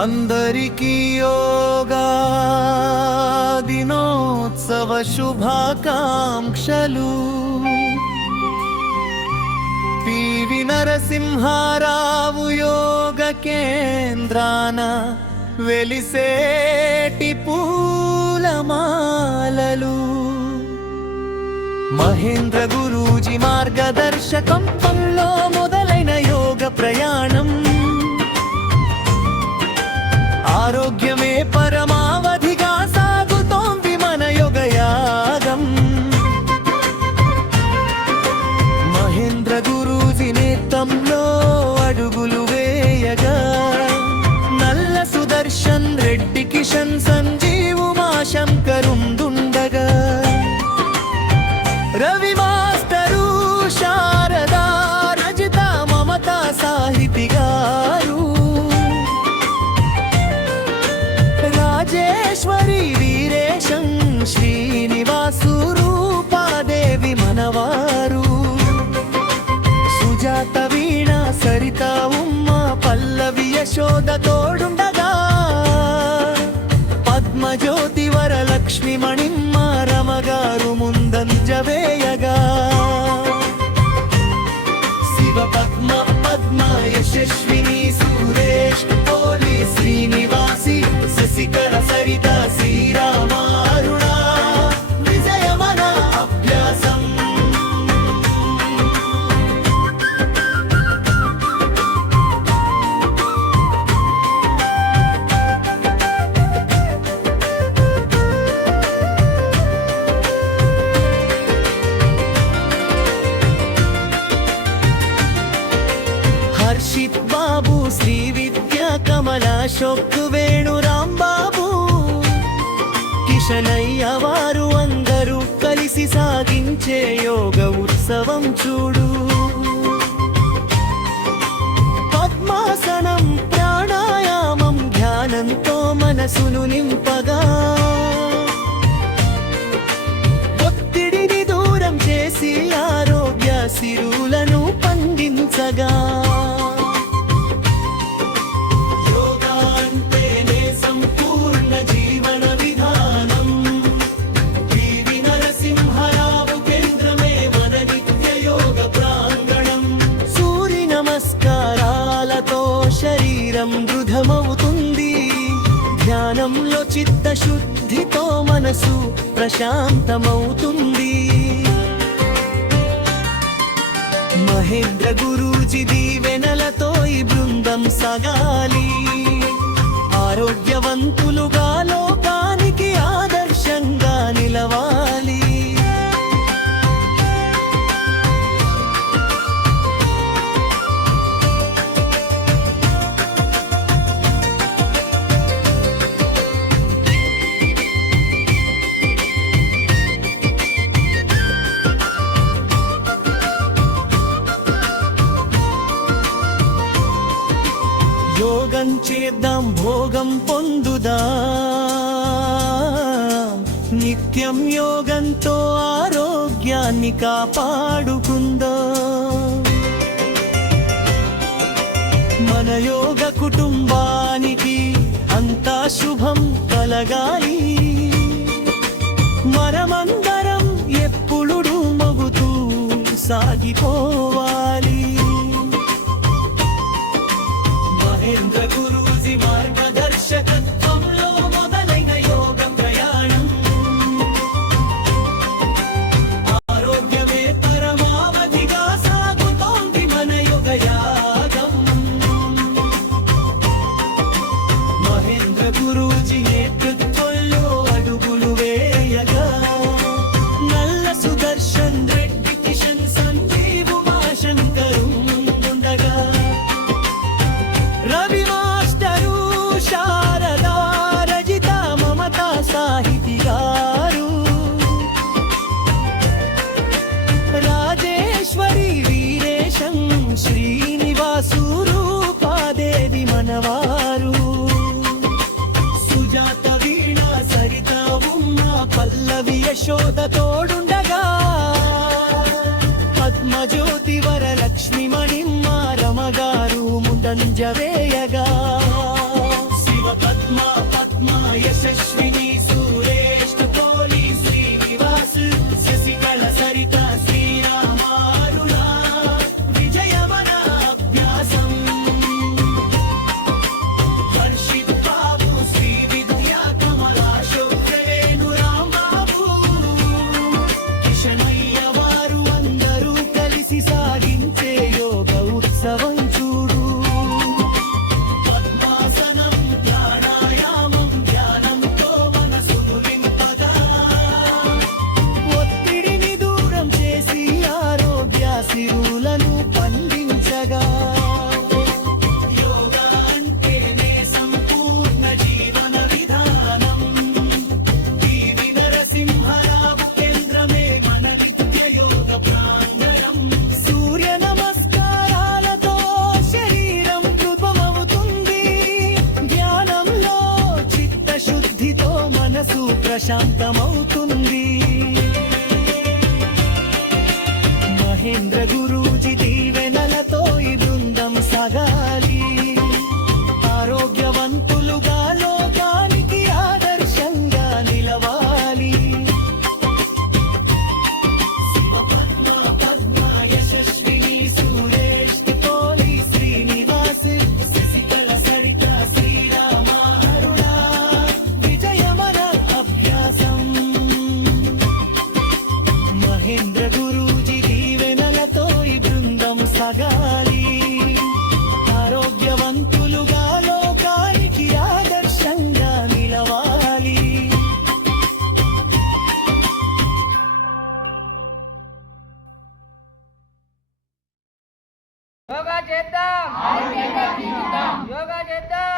అందరికీ యోగా దినోత్సవ శుభాకాంక్షలు. పివి నరసింహారావు యోగ కేంద్రాన వెలిసేటి పూలమాలలు. మహేంద్ర గురూజీ మార్గదర్శకంలో మొదలైన యోగ ప్రయాణం. ఆరోగ్యమే పరమావధిగా సాగుతోంది మన యోగ యాగం. మహేంద్ర గురూజీ నేత్రంలో అడుగులు వేయగా నల్ల సుదర్శన్ రెడ్డి, కిషన్, సంజీవ్, ఉమాశంకరుండుండగా రవి మాస్టరు, శారదా, రజిత, మమత, సాహితి గారు, రాజేశ్వరి, వీరేశం, శ్రీనివాసు, రూపాదేవి మనవారు, సుజాత, వీణ, సరిత, ఉమ్మ, పల్లవి, యశోద తోడుండగా పద్మజ్యోతి, వరలక్ష్మి, మణిమ్మ, రమగారు ముందంజ వేయగా శివ, పద్మ, పద్మ, యశస్విని, సురేష్, పోలి, శ్రీనివాసి, శశికర, సరిత, శ్రీరామ, అరుణ, విజయమన అభ్యాసం. హర్షిత్ బాబు, శ్రీ విద్య, కమల, శోక్, వేణు, రాంబాబు, కిషనయ్య వారు అందరూ కలిసి సాగించే యోగ ఉత్సవం చూడు. పద్మాసనం, ప్రాణాయామం, ధ్యానంతో మనసును నింపగా ఒత్తిడిని దూరం చేసి ఆరోగ్య సిరులను పండించగా దృఢమవుతుంది. ధ్యానంలో చిత్తశుద్ధితో మనసు ప్రశాంతమవుతుంది. మహేంద్ర గురూజీ దీవెనలతో ఈ బృందం సాగాలి. ఆరోగ్యవంతులుగా లోకానికి ఆదర్శంగా నిలవాలి. యోగం చేద్దాం, భోగం పొందుదాం. నిత్యం యోగంతో ఆరోగ్యాన్ని కాపాడుకుందాం. మన యోగ కుటుంబానికి అంతా శుభం కలగాలి. మనమందరం ఎప్పుడు మగుతూ సాగిపోవాలి. మహేంద్ర గురూజీ మార్గదర్శకత్వంలో మొదలైన యోగ ప్రయాణం. ఆరోగ్యమే పరమావధిగా సాగుతోంది మన యోగ యాగం. మహేంద్ర గురూజీ నేతృత్వంలో అడుగులు వేయగా నల్ల సుదర్శన్ రెడ్డి, కిషన్, సంజీవ్, ఉమాశంకరు ఉండగా రవి మాస్టరు, శారదా, రజిత, మమత, సాహితి గారు, రాజేశ్వరి, వీరేశం, శ్రీనివాసు, రూపాదేవి మనవారు, సుజాత, వీణ, సరిత, ఉమ్మ, పల్లవి, యశోద తోడుండగా పద్మజ్యోతి, వరలక్ష్మి, మణిమ్మ, రమగారు ముందంజ వేయగా పండగ. యోగా అంటేనే సంపూర్ణ జీవన విధానం. పివి నరసింహారావు కేంద్రమే మన నిత్య యోగ ప్రాంగణం. సూర్య నమస్కారాలతో శరీరం మృదువవుతుంది. ధ్యానంలో చిత్తశుద్ధితో మనసు ప్రశాంతమవుతుంది. మహేంద్ర గురూజీ దీవెనలతో ఈ బృందం సాగాలి. ఆరోగ్యవంతులుగా లోకానికి ఆదర్శంగా నిలవాలి. శివ పద్మ పద్మ యశస్విని సురేష్ కోలి శ్రీనివాస్ శశికళ సరిత శ్రీరామ అరుణ విజయమన అభ్యాసం. మహేంద్ర గురూజీ దీవెనలతో ఈ బృందం సాగాలి. ఆరోగ్యవంతులుగా లోకానికి ఆదర్శంగా నిలవాలి. యోగా చేద్దాం యోగా చేద్దాం